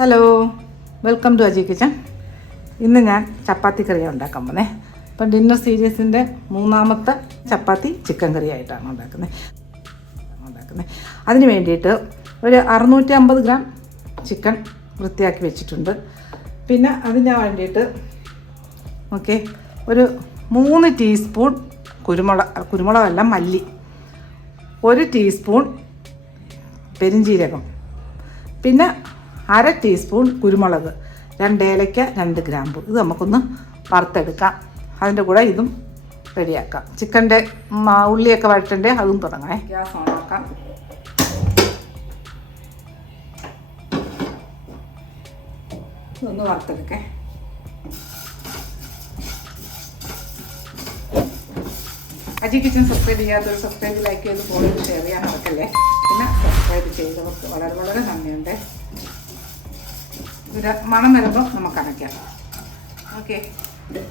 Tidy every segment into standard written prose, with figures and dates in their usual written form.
Hello, welcome to Aji kitchen. ഇന്ന് ഞാൻ ചപ്പാത്തി കറിയാണ് ഉണ്ടാക്കാൻ പോകുന്നത്. അപ്പം ഡിന്നർ സീരീസിൻ്റെ മൂന്നാമത്തെ ചപ്പാത്തി ചിക്കൻ കറി ആയിട്ടാണ് ഉണ്ടാക്കുന്നത്. അതിന് വേണ്ടിയിട്ട് ഒരു 650 ഗ്രാം ചിക്കൻ വൃത്തിയാക്കി വെച്ചിട്ടുണ്ട്. പിന്നെ അതിന് വേണ്ടിയിട്ട് ഒരു 3 ടീസ്പൂൺ കുരുമുളകല്ല മല്ലി, 1 ടീസ്പൂൺ പെരിഞ്ജീരകം, പിന്നെ 1/2 ടീസ്പൂൺ കുരുമുളക്, 2 ഏലക്ക, 2 ഗ്രാമ്പു. ഇത് നമുക്കൊന്ന് വറുത്തെടുക്കാം. അതിൻ്റെ കൂടെ ഇതും റെഡിയാക്കാം. ചിക്കൻ്റെ ഉള്ളിയൊക്കെ വഴറ്റണ്ടേ, അതും തുടങ്ങാം. ഗ്യാസ് ഓണാക്കാം. ഇതൊന്ന് വറുത്തെടുക്കേ. അജി കിച്ചൻ സബ്സ്ക്രൈബ് ചെയ്യാത്തൊരു സബ്സ്ക്രൈബ്, ലൈക്ക് ചെയ്ത് ഫോളോ ചെയ്ത് ഷെയർ ചെയ്യാൻ നടക്കല്ലേ. പിന്നെ സബ്സ്ക്രൈബ് ചെയ്തവർക്ക് വളരെ വളരെ നന്ദിയുണ്ട്. ഒരു മണം വരുമ്പോൾ നമുക്ക് അടയ്ക്കാം.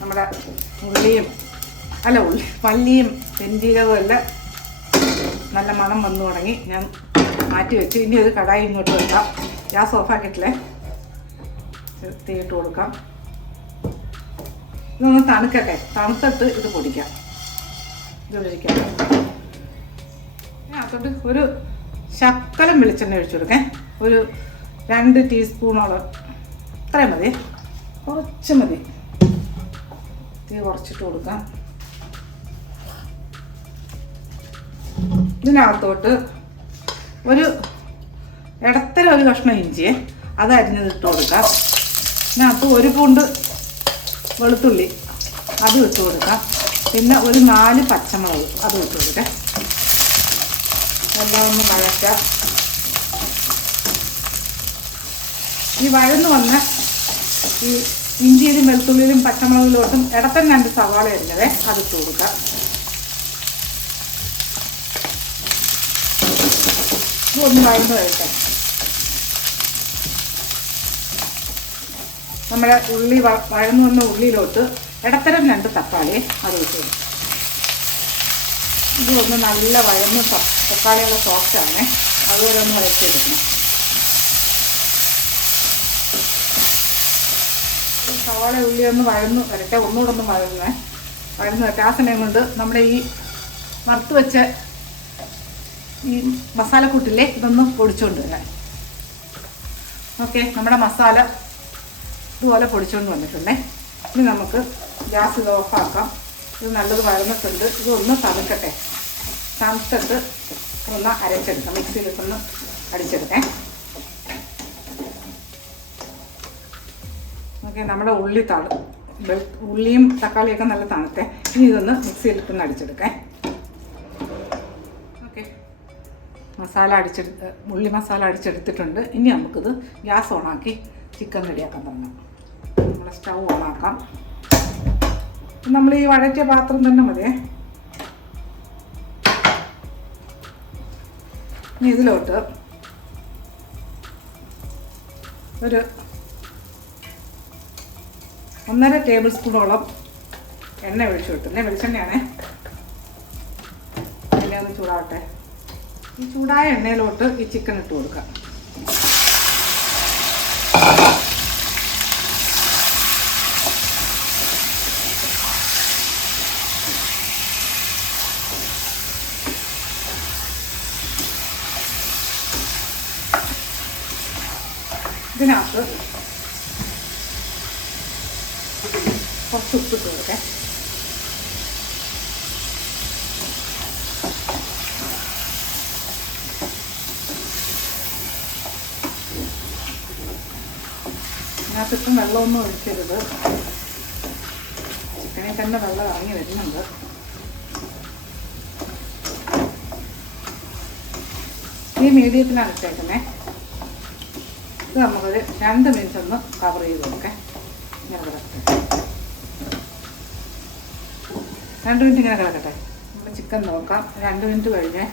നമ്മുടെ മല്ലിയും പെരിഞ്ജീരകവും എല്ലാം നല്ല മണം വന്നു തുടങ്ങി. ഞാൻ മാറ്റി വെച്ചു. ഇനി ഒരു കടായി ഇങ്ങോട്ട് വെക്കാം. ഗ്യാസ് ഓഫാക്കിയിട്ടില്ലേ, തീയിട്ട് കൊടുക്കാം. ഇതൊന്ന് തണുക്കട്ടെ. തണുത്തിട്ട് ഇത് പൊടിക്കാം. ഇത് ഒഴിക്കാം. അതോട്ട് ഒരു ശക്കലം വെളിച്ചെണ്ണ ഒഴിച്ചു കൊടുക്കാം. ഒരു 2 ടീസ്പൂണോളം, ഇത്രയും മതി, കുറച്ച് മതി. തീ കുറച്ചിട്ട് കൊടുക്കാം. ഇതിനകത്തോട്ട് ഒരു ഇടത്തരം ഒരു കഷ്ണം ഇഞ്ചി അത് അരിഞ്ഞതിട്ട് കൊടുക്കാം. ഇതിനകത്ത് 1 പൂണ്ട് വെളുത്തുള്ളി അതും ഇട്ട് കൊടുക്കാം. പിന്നെ ഒരു 4 പച്ചമുളക് അതും ഇട്ട് കൊടുക്കാം. എല്ലാം ഒന്ന് വഴറ്റാം. ഈ വഴന്ന് വന്ന ഈ ഇഞ്ചിയിലും വെളുത്തുള്ളിയിലും പച്ചമുളകിലോട്ടും ഇടത്തരം 2 സവാള അരിഞ്ഞതേ അതിട്ട് കൊടുക്കാം. ഇതൊന്ന് വഴന്ന് കഴിക്കാം. നമ്മുടെ ഉള്ളി വഴന്നു വന്ന ഉള്ളിയിലോട്ട് ഇടത്തരം 2 തക്കാളി അത് ഇട്ട് കൊടുക്കും. ഇതൊന്ന് നല്ല വഴന്ന് തക്കാളിയുള്ള സോഫ്റ്റാണ്. അതുപോലെ ഒന്ന് വഴറ്റിയെടുക്കണം. സവാള ഉള്ളി ഒന്ന് വഴന്ന് വരട്ടെ. ഒന്നുകൂടെ ഒന്ന് വഴന്ന് വരട്ടെ. ആ സമയം കൊണ്ട് നമ്മുടെ ഈ വറുത്ത് വെച്ച ഈ മസാലക്കൂട്ടില്ലേ, ഇതൊന്ന് പൊടിച്ചുകൊണ്ട് വരാം. നമ്മുടെ മസാല ഇതുപോലെ പൊടിച്ചുകൊണ്ട് വന്നിട്ടുണ്ടേ. ഇനി നമുക്ക് ഗ്യാസ് ഓഫാക്കാം. ഇത് നല്ലത് വഴന്നിട്ടുണ്ട്. ഇതൊന്ന് തണുക്കട്ടെ. തണുത്തിട്ട് ഒന്ന് അരച്ചെടുക്കാം. മിക്സിയിലിട്ടൊന്ന് അടിച്ചെടുക്കാം. നമ്മുടെ ഉള്ളിയും തക്കാളിയൊക്കെ നല്ല തണുത്തേ. ഇനി ഇതൊന്ന് മിക്സിയിലിട്ടൊന്ന് അടിച്ചെടുക്കാം. ഉള്ളി മസാല അടിച്ചെടുത്തിട്ടുണ്ട്. ഇനി നമുക്കിത് ഗ്യാസ് ഓണാക്കി ചിക്കൻ റെഡിയാക്കാൻ തുടങ്ങാം. നമ്മൾ സ്റ്റൗ ഓണാക്കാം. നമ്മൾ ഈ വഴറ്റിയ പാത്രം തന്നെ മതിയേ. ഇനി ഇതിലോട്ട് ഒരു 1.5 ടേബിൾ സ്പൂണോളം എണ്ണ ഒഴിച്ചു വിട്ടുന്നേ. വെളിച്ചെണ്ണയാണേ. എണ്ണ ഒന്ന് ചൂടാവട്ടെ. ഈ ചൂടായ എണ്ണയിലോട്ട് ഈ ചിക്കൻ ഇട്ട് കൊടുക്കാം. ഇതിനകത്ത് കുറച്ച് ഉപ്പിട്ട് കൊടുക്കാം. ഇതിനകത്തിപ്പം വെള്ളമൊന്നും ഒഴിക്കരുത്. ചിക്കനിൽ തന്നെ വെള്ളം ഇറങ്ങി വരുന്നുണ്ട്. ഈ മീഡിയത്തിലാണ് ഇട്ടേക്കുന്നത്. ഇത് നമുക്കൊരു 2 മിനിറ്റ് ഒന്ന് കവർ ചെയ്ത് കൊടുക്കാം. ഇങ്ങനെ കിടക്കട്ടെ. 2 മിനിറ്റ് ഇങ്ങനെ കിടക്കട്ടെ. നമ്മൾ ചിക്കൻ നോക്കാം. 2 മിനിറ്റ് കഴിഞ്ഞ്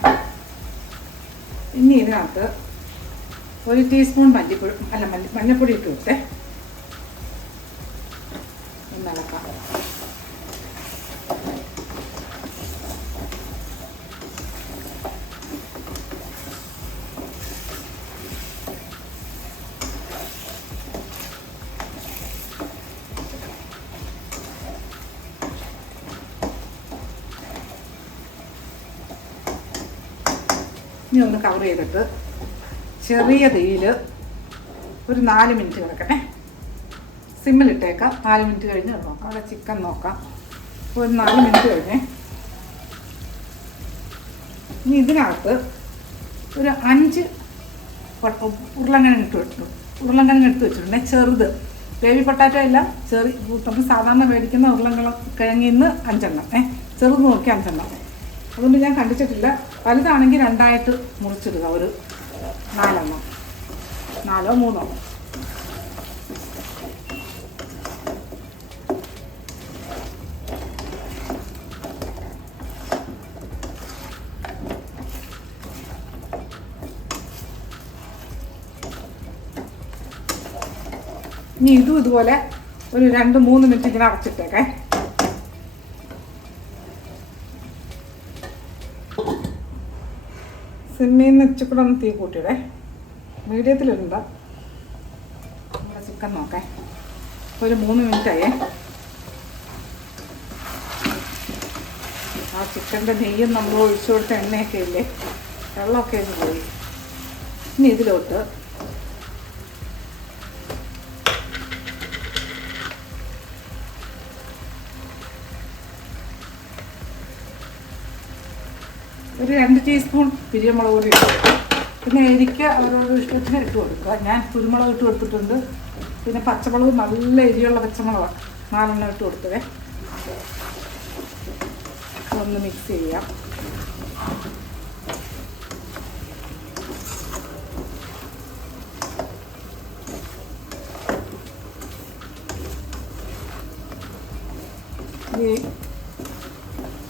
ഇനി ഇതിനകത്ത് 1 ടീസ്പൂൺ മഞ്ഞൾപ്പൊടി ഇട്ട് കൊടുത്തേ. ഇളക്കാം. ഇനി ഒന്ന് കവർ ചെയ്തിട്ട് ചെറിയ തീയിൽ ഒരു 4 മിനിറ്റ് കിടക്കട്ടെ. സിമ്മിലിട്ടേക്കാം. 4 മിനിറ്റ് കഴിഞ്ഞ് നോക്കാം. അവിടെ ചിക്കൻ നോക്കാം. ഒരു 4 മിനിറ്റ് കഴിഞ്ഞേ. ഇനി ഇതിനകത്ത് ഒരു 5 ഉരുളക്കിഴങ്ങ് എടുത്ത് വെച്ചിട്ടുണ്ട്. ചെറുത് ബേബി പൊട്ടാറ്റോ എല്ലാം നമ്മൾ സാധാരണ മേടിക്കുന്ന ഉരുളക്കിഴങ്ങിൽ നിന്ന് 5 എണ്ണം, ചെറുത് നോക്കി 5 എണ്ണം. അതുകൊണ്ട് ഞാൻ കണ്ടിച്ചിട്ടില്ല. വലുതാണെങ്കിൽ 2ആയിട്ട് മുറിച്ചിടുക. ഒരു 4 എണ്ണം, 4 3. ഇനി ഇതുപോലെ ഒരു 2-3 മിനിറ്റ് ഇങ്ങനെ അടച്ചിട്ടേക്കേ. സിമ്മിൽ നിന്ന് ഇച്ചിക്കൂടെ ഒന്ന് തീ കൂട്ടിയിടേ. മീഡിയത്തിലിടണ്ട. നമ്മുടെ ചിക്കൻ നോക്കേ. ഒരു 3 മിനിറ്റായേ. ആ ചിക്കൻ്റെ നെയ്യും നമ്മൾ ഒഴിച്ചു കൊടുത്ത എണ്ണയൊക്കെ ഇല്ലേ, വെള്ളമൊക്കെ ഒന്ന് പോയി. ഇനി ഇതിലോട്ട് ഒരു 2 ടീസ്പൂൺ കുരുമുളക് പൊടി ഇട്ട് കൊടുക്കും. പിന്നെ എരിക്ക് അവരോട് ഇഷ്ടത്തിന് ഇട്ട് കൊടുക്കുക. ഞാൻ കുരുമുളക് ഇട്ട് കൊടുത്തിട്ടുണ്ട്. പിന്നെ പച്ചമുളക്, നല്ല എരിയുള്ള പച്ചമുളകാണ്, 4 എണ്ണം ഇട്ട് കൊടുത്തതേ. ഒന്ന് മിക്സ് ചെയ്യാം.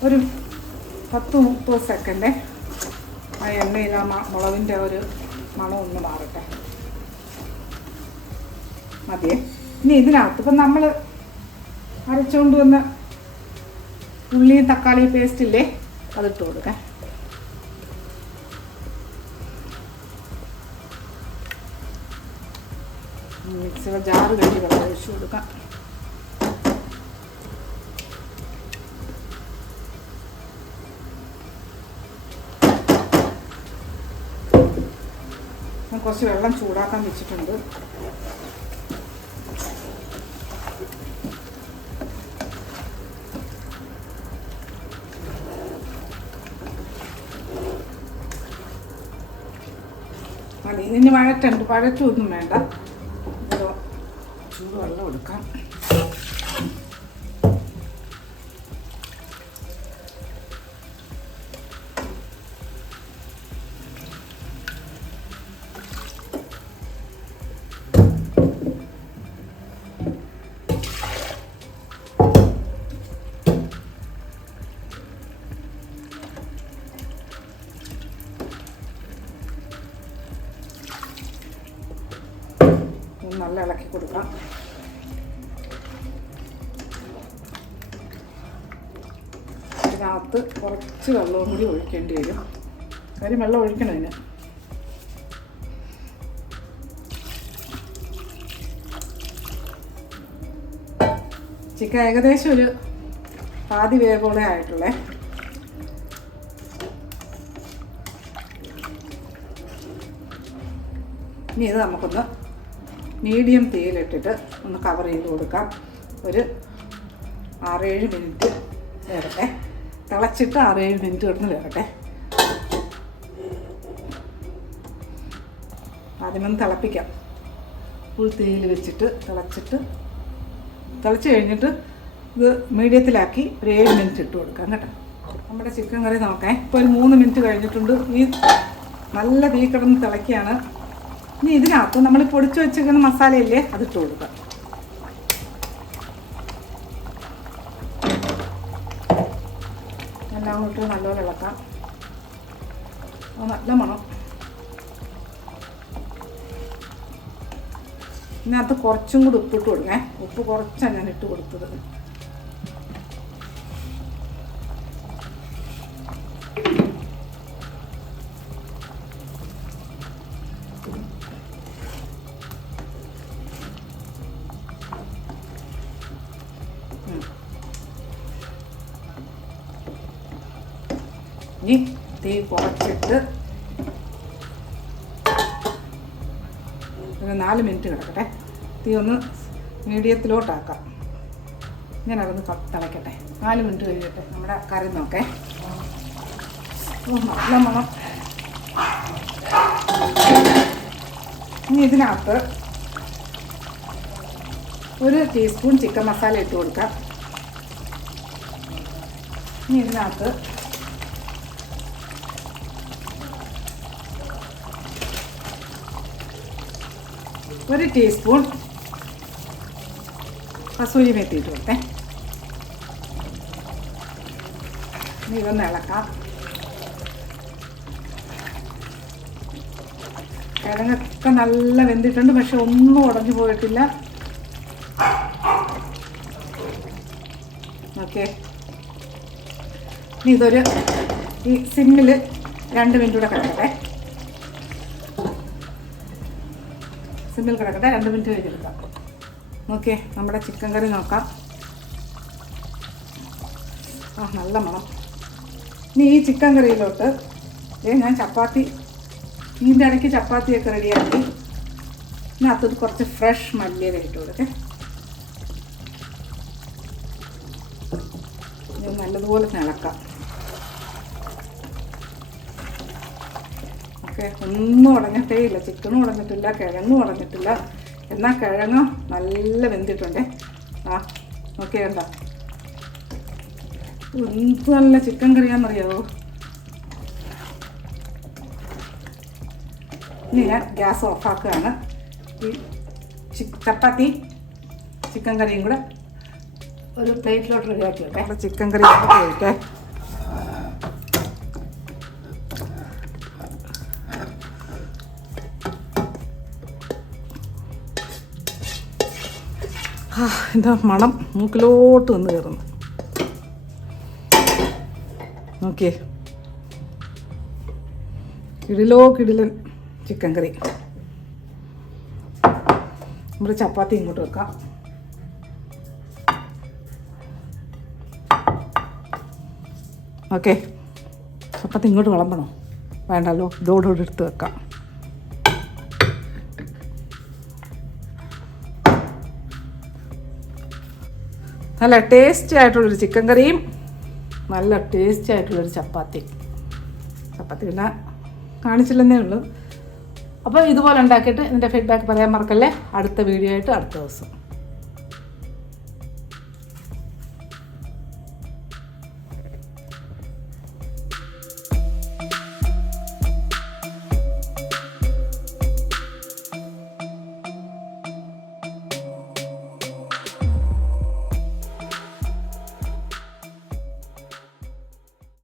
ഒരു 10-30 സെക്കൻഡ് ആ എണ്ണയിൽ ആ മുളകിൻ്റെ ഒരു മണം ഒന്ന് മാറട്ടെ. മതിയേ. ഇനി ഇതിനകത്ത് ഇപ്പം നമ്മൾ അരച്ചുകൊണ്ട് വന്ന ഉള്ളിയും തക്കാളി പേസ്റ്റ് ഇല്ലേ, അതിട്ട് കൊടുക്കാം. മിക്സിയുടെ ജാറ് കഴുകി വെള്ളം ഒഴിച്ചു കൊടുക്കാം. കുറച്ച് വെള്ളം ചൂടാക്കാൻ വെച്ചിട്ടുണ്ട്. മതി. ഇതിന് വഴറ്റൊന്നും വേണ്ട. ചൂടുവെള്ളം എടുക്കാം. നല്ല ഇളക്കി കൊടുക്കാം. ഇതിനകത്ത് കുറച്ച് വെള്ളവും കൂടി ഒഴിക്കേണ്ടി വരും. കാര്യം വെള്ളം ഒഴിക്കണം ഇതിന്. ചിക്കൻ ഏകദേശം ഒരു പാതി വേവോടെ ആയിട്ടുള്ളേ. ഇനി ഇത് നമുക്കൊന്ന് മീഡിയം തീയിലിട്ടിട്ട് ഒന്ന് കവർ ചെയ്ത് കൊടുക്കാം. ഒരു 6-7 മിനിറ്റ് വേകട്ടെ. തിളച്ചിട്ട് 6-7 മിനിറ്റ് കിടന്ന് വേകട്ടെ. ആദ്യമൊന്ന് തിളപ്പിക്കാം. ഫുൾ തീയിൽ വെച്ചിട്ട് തിളച്ച് കഴിഞ്ഞിട്ട് ഇത് മീഡിയത്തിലാക്കി ഒരു 7 മിനിറ്റ് ഇട്ട് കൊടുക്കാം കേട്ടോ. നമ്മുടെ ചിക്കൻ കറി നോക്കാം. ഇപ്പോൾ ഒരു 3 മിനിറ്റ് കഴിഞ്ഞിട്ടുണ്ട്. ഈ നല്ല തീ കിടന്ന് തിളയ്ക്കുകയാണ്. ഇനി ഇതിനകത്ത് നമ്മൾ പൊടിച്ച് വെച്ചിരിക്കുന്ന മസാലയില്ലേ, അതിട്ട് കൊടുക്കാം. എല്ലാം ഇട്ട് നല്ലപോലെ ഇളക്കാം. നല്ല മണം. ഇതിനകത്ത് കുറച്ചും കൂടി ഉപ്പിട്ട് കൊടുക്കേ. ഉപ്പ് കുറച്ചാണ് ഞാൻ ഇട്ട് കൊടുത്തത്. ഇനി തീ കുറച്ചിട്ട് ഒരു 4 മിനിറ്റ് കിടക്കട്ടെ. തീ ഒന്ന് മീഡിയത്തിലോട്ടാക്കാം. ഇങ്ങനെ അതൊന്ന് തിളയ്ക്കട്ടെ. 4 മിനിറ്റ് കഴിയട്ടെ. നമ്മുടെ കറി നോക്കേ. നല്ല മണം. ഇനി ഇതിനകത്ത് 1 ടീസ്പൂൺ ചിക്കൻ മസാല ഇട്ട് കൊടുക്കാം. ഇനി ഇതിനകത്ത് 1 ടീസ്പൂൺ കസൂരി മേത്തി ഇട്ട് കൊടുത്തേ. ഇനി ഇതൊന്ന് ഇളക്കാം. കിഴങ്ങൊക്കെ നല്ല വെന്തിട്ടുണ്ട്, പക്ഷെ ഒന്നും ഉടഞ്ഞു പോയിട്ടില്ല. ഓക്കെ, ഇനി ഇതൊരു ഈ സിമ്മിൽ 2 മിനിറ്റ് കൂടെ കിടക്കട്ടെ. സിമ്മിൽ കിടക്കട്ടെ. 2 മിനിറ്റ് കഴിഞ്ഞെടുക്കാം. ഓക്കെ, നമ്മുടെ ചിക്കൻ കറി നോക്കാം. നല്ല മണം. ഇനി ഈ ചിക്കൻ കറിയിലോട്ട് ഞാൻ ചപ്പാത്തി, ഇതിൻ്റെ ഇടയ്ക്ക് ചപ്പാത്തിയൊക്കെ റെഡിയാക്കി ഇതിനകത്തോട്ട് കുറച്ച് ഫ്രഷ് മല്ലിയില ഇട്ട് കൊടുക്കേ. ഇത് നല്ലതുപോലെ ഇളക്കാം. ഓക്കെ, ഒന്നും ഉടഞ്ഞിട്ടേ ഇല്ല. ചിക്കനും ഉടഞ്ഞിട്ടില്ല, കിഴങ്ങും ഉടഞ്ഞിട്ടില്ല. എന്നാൽ കിഴങ്ങ് നല്ല വെന്തിട്ടുണ്ടേ. ഓക്കെ, എന്താ എന്ത് നല്ല ചിക്കൻ കറിയാണെന്നറിയാവോ. ഇനി ഞാൻ ഗ്യാസ് ഓഫാക്കുകയാണ്. ഈ ചപ്പാത്തി ചിക്കൻ കറിയും കൂടെ ഒരു പ്ലേറ്റിലോട്ട് റെഡിയാക്കി വെക്കാം. അപ്പോൾ ചിക്കൻ കറി കഴിക്കേ. എന്താ മണം മൂക്കിലോട്ട് വന്ന് കയറുന്നു. നോക്കിയേ, കിടിലൻ ചിക്കൻ കറി. നമ്മുടെ ചപ്പാത്തി ഇങ്ങോട്ട് വെക്കാം. ഓക്കെ, ചപ്പാത്തി ഇങ്ങോട്ട് വിളമ്പണോ? വേണ്ടല്ലോ, ഇതോടുകൂടി എടുത്ത് വെക്കാം. നല്ല ടേസ്റ്റി ആയിട്ടുള്ളൊരു ചിക്കൻ കറിയും നല്ല ടേസ്റ്റി ആയിട്ടുള്ളൊരു ചപ്പാത്തി പിന്നെ കാണിച്ചില്ലെന്നേ ഉള്ളൂ. അപ്പോൾ ഇതുപോലെ ഉണ്ടാക്കിയിട്ട് ഇതിൻ്റെ ഫീഡ്ബാക്ക് പറയാൻ മറക്കല്ലേ. അടുത്ത വീഡിയോ ആയിട്ട് അടുത്ത ദിവസം.